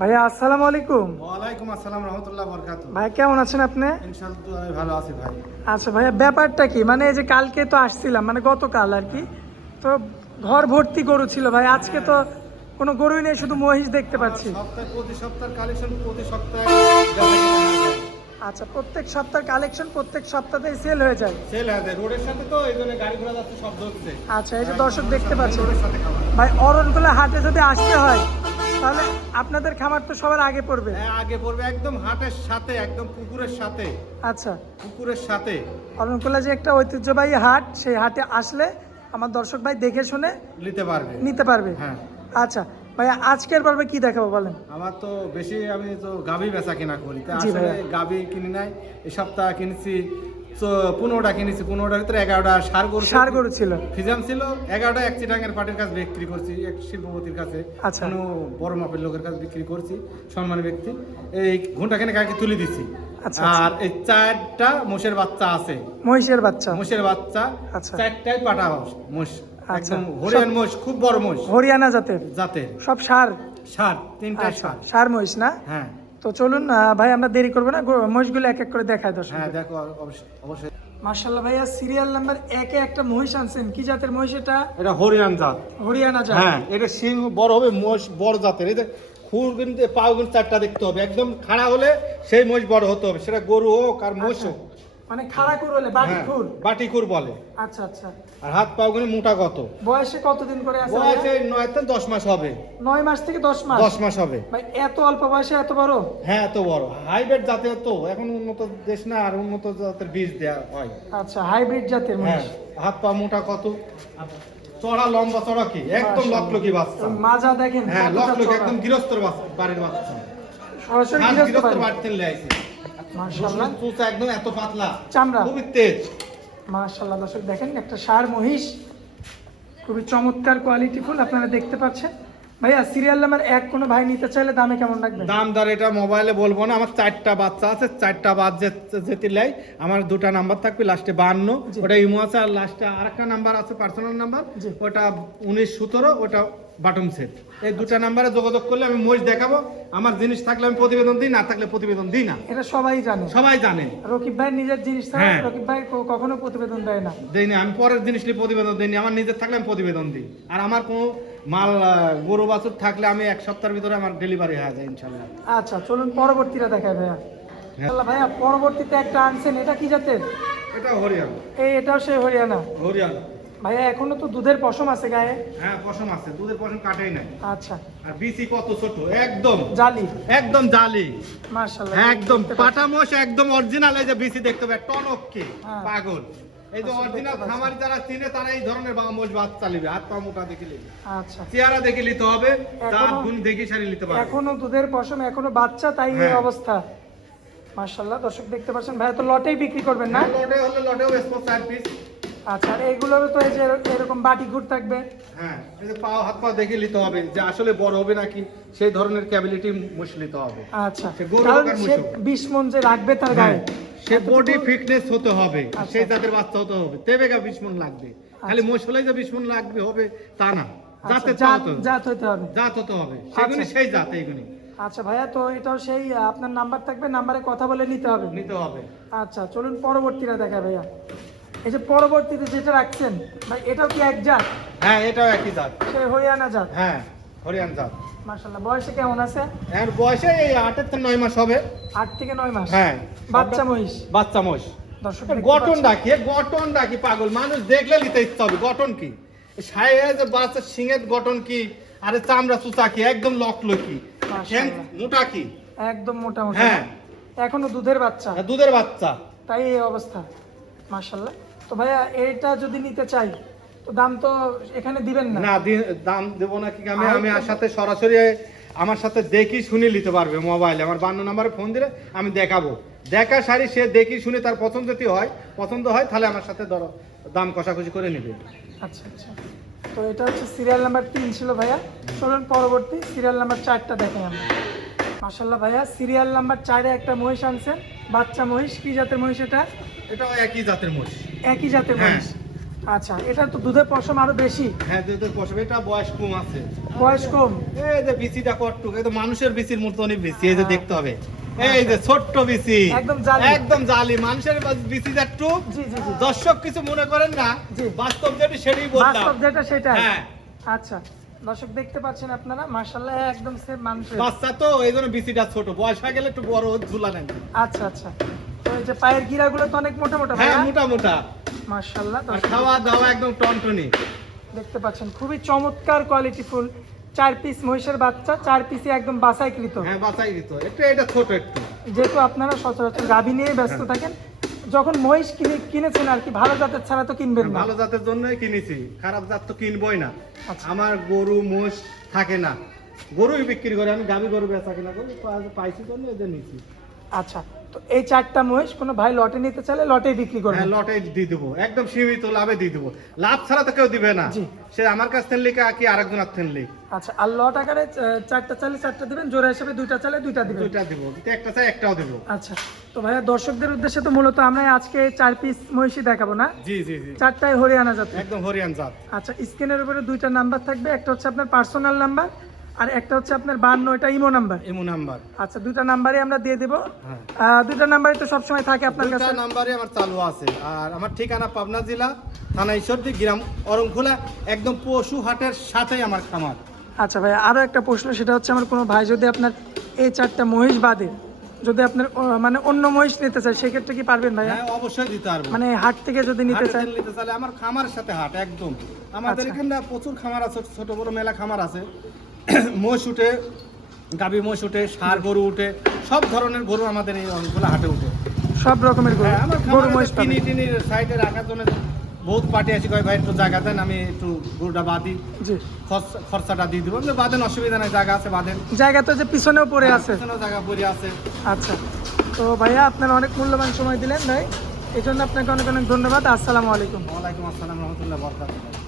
ভাইয়া আসসালামু আলাইকুম। ওয়ালাইকুম আসসালাম রহমতুল্লাহ বরকাতুহু। ভাই কেমন আছেন আপনি? ইনশাআল্লাহ আমি ভালো আছি ভাই। আচ্ছা ভাইয়া, ব্যাপারটা কি, মানে এই যে কালকে তো আসছিলাম, মানে গতকাল আর কি, তো ঘর ভর্তি গরু ছিল ভাই। আজকে তো কোনো গরুই নেই, শুধু মহিষ দেখতে পাচ্ছি। সপ্তাহে প্রতি সপ্তাহের কালেকশন প্রতি সপ্তাহে বেচা কেনা হয়ে যায়। আচ্ছা, প্রত্যেক সপ্তাহের কালেকশন প্রত্যেক সপ্তাহতেই সেল হয়ে যায়। সেল হয়ে যায় রোডের সাথে, তো এই জন্য গাড়ি ঘোড়া যাচ্ছে, শব্দ হচ্ছে। আচ্ছা, এই যে দর্শক দেখতে পাচ্ছেন রোডের সাথে খাবার। ভাই, অরণকুলা হাটে যদি আসতে হয় তাহলে আপনাদের খামার তো সবার আগে পড়বে। হ্যাঁ, আগে পড়বে একদম হাটের সাথে, একদম পুকুরের সাথে। আচ্ছা, পুকুরের সাথে অরণকুলা যে একটা ঐতিহ্যবাহী হাট, সেই হাটে আসলে আমার দর্শক ভাই দেখে শুনে নিতে পারবে। হ্যাঁ। আচ্ছা ভাইয়া, আজকের পর্বে কি দেখাবো বলেন? আমার তো বেশি, আমি তো গাভী বেচা কেনা করি, তা জি আসলে ভাইয়া। গাভী কিনি নাই। এই সপ্তাহ কিনেছি 15টা কিনেছি, 15টার ভিতরে 11টা ষাঁড় গরু ছিল। ফিজাম ছিল, 11টা এক চিটাঙ্গের পাটের কাছে বিক্রি করছি, এক শিল্পপতির কাছে, আচ্ছা। কোনো বড় মাপের লোকের কাছে বিক্রি করছি, সম্মানী ব্যক্তি। এই ঘন্টাখানে কাকে তুলে দিছি। আচ্ছা, আর এই 4টা মোষের বাচ্চা আছে, মহিষের বাচ্চা। মোষের বাচ্চা আচ্ছা। 4টাই পাটা মোষ, আচ্ছা। একদম হরিয়ান মোষ, খুব বড় মোষ হরিয়ানা জাতের জাতের। সব ষাঁড়। 3টা আচ্ছা, ষাট। ষাঁড় মহিষ না? হ্যাঁ তো চলুন ভাই, আমরা দেরি করবো না, মহিষগুলো এক এক করে দেখায় দর্শক। হ্যাঁ, দেখো অবশ্যই অবশ্যই। মাশাআল্লাহ ভাইয়া, সিরিয়াল নাম্বার 1-এ একটা মহিষ আনছেন। কি জাতের মহিষ এটা? এটা হরিয়ান জাত। হরিয়ানা জাত। হ্যাঁ, এটা সিং বড় হবে, মোষ বড় জাতের। এই যে খুর কিন্তু পাও কিন্তু 4টা দেখতে হবে, একদম খাড়া হলে সেই মোষ বড় হতে হবে, সেটা গরু হোক আর মোষ আচ্ছা, হোক। মানে খাড়া কুর হলে বাটি হ্যাঁ, কুর। বাটি খুর বলে। আচ্ছা আচ্ছা। আর হাত পাও কিন্তু মোটা কত, বয়সে কতদিন করে আছে? বয়সে 9 থেকে 10 মাস হবে। 9 মাস থেকে 10 মাস। 10 মাস হবে। ভাই এত অল্প বয়সে এত বড়? হ্যাঁ, এত বড় হাইব্রিড জাতের, তো এখন উন্নত দেশ না, আর উন্নত জাতের বীজ দেওয়া হয়। আচ্ছা, হাইব্রিড জাতের হ্যাঁ, মহিষ। হাত পা মোটা কত, চড়া লম্বা চড়া কি, একদম লকলকি বাচ্চা। মাজা দেখেন হ্যাঁ, কতটা লকলকি, চওড়া। একদম গৃহস্থর বাড়ির বাচ্চা। সরাসরি হাত গৃহস্থ গৃহস্থর বাড়ি। বাড়ি থেকে লাইছে। মাশাআল্লাহ, চুচা একদম এত পাতলা, চামড়া খুবই তেজ। মাশাআল্লাহ। দর্শক দেখেন, একটা ষাঁড় মহিষ, খুবই চমৎকার কোয়ালিটিফুল, আপনারা দেখতে পাচ্ছেন। ভাইয়া, সিরিয়াল নাম্বার 1 কোনো ভাই নিতে চাইলে দামে কেমন রাখবেন? দাম দর এটা মোবাইলে বলবো না, আমার 4টা বাচ্চা আছে, 4টা বাদ যেতে লাই আমার 2টা নাম্বার থাকবে, লাস্টে 52, জি। ওটা ইমো আছে, আর লাস্টে আরেকটা নাম্বার আছে পার্সোনাল নাম্বার, জি। ওটা 1917, ওটা বাটন সেট। এই 2টা নাম্বারে যোগাযোগ করলে আমি মোষ দেখাবো। আমার জিনিস থাকলে আমি প্রতিবেদন দিই, না থাকলে প্রতিবেদন দিই না, এটা সবাই জানে। সবাই জানে। রকিব ভাই নিজের জিনিস ছাড়া হ্যাঁ। রকিব ভাই কখনো প্রতিবেদন দেয় না। দেই না, আমি পরের জিনিস নিয়ে প্রতিবেদন দিই না, আমার নিজের থাকলে আমি প্রতিবেদন দিই। আর আমার কোনো মাল গরু বাছুর থাকলে আমি 1 সপ্তাহের ভিতরে আমার ডেলিভারি হয়ে যায় ইনশাল্লাহ। আচ্ছা, চলুন পরবর্তীটা দেখায় ভাইয়া। আল্লাহ ভাইয়া, পরবর্তীতে একটা আনছেন, এটা কি জাতের? এটা হরিয়ানা। এটাও সেই হরিয়ানা। হরিয়ানা। ভাইয়া, এখনো তো দুধের পশম আছে গায়ে। হ্যাঁ, পশম আছে, দুধের পশম কাটেই নাই। আচ্ছা, আর বিসি কত ছোট, একদম জালি। একদম জালি, মাশাআল্লাহ, একদম পাটা মোষ, একদম অরিজিনাল। এই যে বিসি দেখতে হবে, টনক কি হ্যাঁ। পাগল। এই যে আসলে অরিজিনাল দেখতে পাচ্ছি। খামারি যারা চিনে, তারা এই ধরনের মোষ বাচ্চা নিবে। হাত পা মোটা দেখে নিবে, আচ্ছা, চেহারা দেখে নিতে হবে, চার এখনো- গুণ দেখে সারি নিতে পারবে। এখনো দুধের পশম, এখনো বাচ্চা, তাই এই হ্যাঁ। অবস্থা। মাশাআল্লাহ, দর্শক দেখতে পাচ্ছেন। ভাইয়া তো লটেই বিক্রি করবেন না? লটে হলে লটেও স্পোর্ট 4 পিস। আচ্ছা, আর এইগুলোরও তো এই যে এরকম বাটি ঘুর থাকবে। হ্যাঁ, এই যে পাও হাত পা দেখে নিতে হবে যে আসলে বড় হবে নাকি, সেই ধরনের ক্যাবিলিটি মোষ নিতে হবে। আচ্ছা, সে গরু কারণ হোক আর সে মহিষ হোক। 20 মণ যে রাখবে তার গায়ে, সে এতটুকু- বডি ফিটনেস হতে হবে, আচ্ছা। সেই জাতের বাচ্চা হতে হবে, তবে 20 মণ লাগবে। খালি মোষ হলেই যে 20 মণ লাগবে হবে তা না, আচ্ছা, জাতের জাত হতে হবে। জাত হতে হবে, সেগুলি আচ্ছা। সেই জাত, এইগুলি আচ্ছা ভাইয়া, তো এটাও সেই আপনার নাম্বার থাকবে, নাম্বারে কথা বলে নিতে হবে। নিতে হবে। আচ্ছা, চলুন পরবর্তীটা দেখা ভাইয়া। এই যে পরবর্তীতে যেটা রাখছেন ভাই, এটাও কি এক জাত? হ্যাঁ, এটাও একই জাত। সে হরিয়ানা জাত। হ্যাঁ, হরিয়ান জাত। মাশাআল্লাহ, বয়সে কেমন আছে? এর বয়সে এই 8 থেকে 9 মাস হবে। 8 থেকে 9 মাস। হ্যাঁ, বাচ্চা মহিষ। বাচ্চা মোষ। দর্শক গঠন ডাকি, গঠন ডাকি পাগল, মানুষ দেখলে নিতে ইচ্ছা হবে। গঠন কি, সাইয়ে যে বাচ্চা সিংহের গঠন কি, আরে চামড়া চুচা কি, একদম লকলকি, ঠ্যাং মোটা কি, একদম মোটা মোটা। হ্যাঁ। এখনো দুধের বাচ্চা, দুধের বাচ্চা। তাই এই অবস্থা। মাশাআল্লাহ। তো ভাইয়া, এটা যদি নিতে চাই তো দাম তো এখানে দিবেন না? না, দাম দেবো না কি, আমি আর সাথে সরাসরি আমার সাথে দেখি শুনে নিতে পারবে মোবাইলে। আমার 52 নম্বরে ফোন দিলে আমি দেখাবো, দেখা সারি সে দেখি শুনে তার পছন্দ যদি হয়, পছন্দ হয় তাহলে আমার সাথে ধরো দাম কষাকষি করে নেবে। আচ্ছা আচ্ছা। তো এটা হচ্ছে সিরিয়াল নাম্বার 3 ছিল ভাইয়া। চলুন পরবর্তী সিরিয়াল নাম্বার 4টা দেখাই আমরা। মাশাআল্লাহ ভাইয়া, সিরিয়াল নাম্বার 4-এ একটা মহিষ আনছেন, বাচ্চা মহিষ। কি জাতের মহিষ এটা? এটাও একই জাতের মোষ। একই জাতের হ্যাঁ। মহিষ। তো আচ্ছা, এটা তো দুধের পশম আরো বেশি, হ্যাঁ দুধের পশম, এটা বয়স কম আছে। বয়স কম। এই যে বিচিটা কটটুক, এই তো মানুষের বিচির মতনই বিচি, এই যে দেখতে হবে, এই যে ছোট্ট বিচি, একদম জালি। একদম জালি। মানুষের বিচি একটু জি জি জি, দর্শক কিছু মনে করেন না, জি। বাস্তব যেটা সেটাই বললাম। বাস্তব যেটা সেটাই। হ্যাঁ। আচ্ছা, দর্শক দেখতে পাচ্ছেন আপনারা, মাশাআল্লাহ একদম সেম মানুষের। বাচ্চা তো এই জন্য বিচিটা ছোট, বয়স হয়ে গেলে একটু বড় ঝুলা নেন। আচ্ছা আচ্ছা, তো এই যে পায়ের গিরাগুলো তো অনেক মোটা মোটা, হ্যাঁ ভাইয়া? মোটা মোটা, মাশাআল্লাহ, আর দর্শক খাওয়া দাওয়া একদম টনটনি। দেখতে পাচ্ছেন খুবই চমৎকার কোয়ালিটি ফুল 4 পিস মহিষের বাচ্চা, 4 পিসে একদম বাছাইকৃত। হ্যাঁ বাছাই দিত, একটু এটা ছোট একটু। যেহেতু আপনারা সচরাচর গাভী নিয়ে ব্যস্ত থাকেন, যখন মহিষ কিনেছেন আর কি, ভালো জাতের ছাড়া তো কিনবেন না। ভালো জাতের জন্যই কিনেছি, খারাপ জাত তো কিনবই না। আচ্ছা। আমার গরু মোষ থাকে না, গরুই বিক্রি করে, আমি গাভী গরু বেচা কিনা করি, পাইছি জন্য এদের নিচ্ছি। আচ্ছা, তো এই 4টা মহিষ কোনো ভাই লটে নিতে চাইলে লটে বিক্রি করবেন? হ্যাঁ লটে দিয়ে দেবো, একদম সীমিত লাভে দিয়ে দেবো, লাভ ছাড়া তো কেউ দিবে না। জি। সে আমার কাছ থেকে লিখে কি আরেকজন থেকে লিখ। আচ্ছা, আর লট আকারে 4টা চাইলে 4টা দিবেন, জোড়া হিসেবে 2টা চাইলে 2টা দিবেন? দুইটা দিব, একটা চাই একটাও দেবো। আচ্ছা, তো ভাইয়া দর্শকদের উদ্দেশ্যে তো মূলত আমরা আজকে 4 পিস মহিষই দেখাবো না, জি জি জি, 4টাই হরিয়ানা জাতের। একদম হরিয়ান জাত। আচ্ছা, স্ক্রিনের উপরে 2টা নাম্বার থাকবে, একটা হচ্ছে আপনার পার্সোনাল নাম্বার আর একটা হচ্ছে আপনার 52, এটা ইমো নাম্বার। এমো নাম্বার। আচ্ছা, 2টা নাম্বারই আমরা দিয়ে দেবো। হ্যাঁ 2টা নাম্বারই তো সবসময় থাকে আপনার দুইটা কাছে? নাম্বারে আমার চালু আছে। আর আমার ঠিকানা পাবনা জেলা, থানা ঈশ্বরদী, গ্রাম অরংখোলা, একদম পশু হাটের সাথেই আমার খামার। আচ্ছা ভাই, আরও একটা প্রশ্ন, সেটা হচ্ছে আমার কোনো ভাই যদি আপনার এই 4টা মহিষ বাদে যদি আপনার মানে অন্য মহিষ নিতে চায়, সেক্ষেত্রে কি পারবেন ভাইয়া? হ্যাঁ অবশ্যই দিতে পারবো। মানে হাট থেকে যদি নিতে হাটে চায়? নিতে চাইলে আমার খামারের সাথে হাট একদম। আমাদের আচ্ছা। এখানে প্রচুর খামার আছে, ছোট বড় মেলা খামার আছে। মোষ উঠে, গাভী মোষ উঠে, ষাঁড় গরু উঠে, সব ধরনের গরু আমাদের এই অঞ্চলে হাটে উঠে। সব রকমের গরু, হ্যাঁ, আমার গরু খামারে মহিষ পাবেন। টিনি সাইডে রাখার জন্য বহুত পার্টি আছে, কয় ভাই একটু জায়গা দেন, আমি একটু গরুটা বাঁধি, জি, খরচাটা দিয়ে দেবো। বাঁধেন, অসুবিধা নাই, জায়গা আছে বাঁধেন। জায়গা তো যে পিছনেও পড়ে আছে। পিছনেও জায়গা পড়ে আছে। আচ্ছা, তো ভাইয়া আপনারা অনেক মূল্যবান সময় দিলেন ভাই, এই জন্য আপনাকে অনেক অনেক ধন্যবাদ। আসসালামু আলাইকুম। ওয়ালাইকুম আসসালাম রহমতুল্লাহ বরকাতুহু।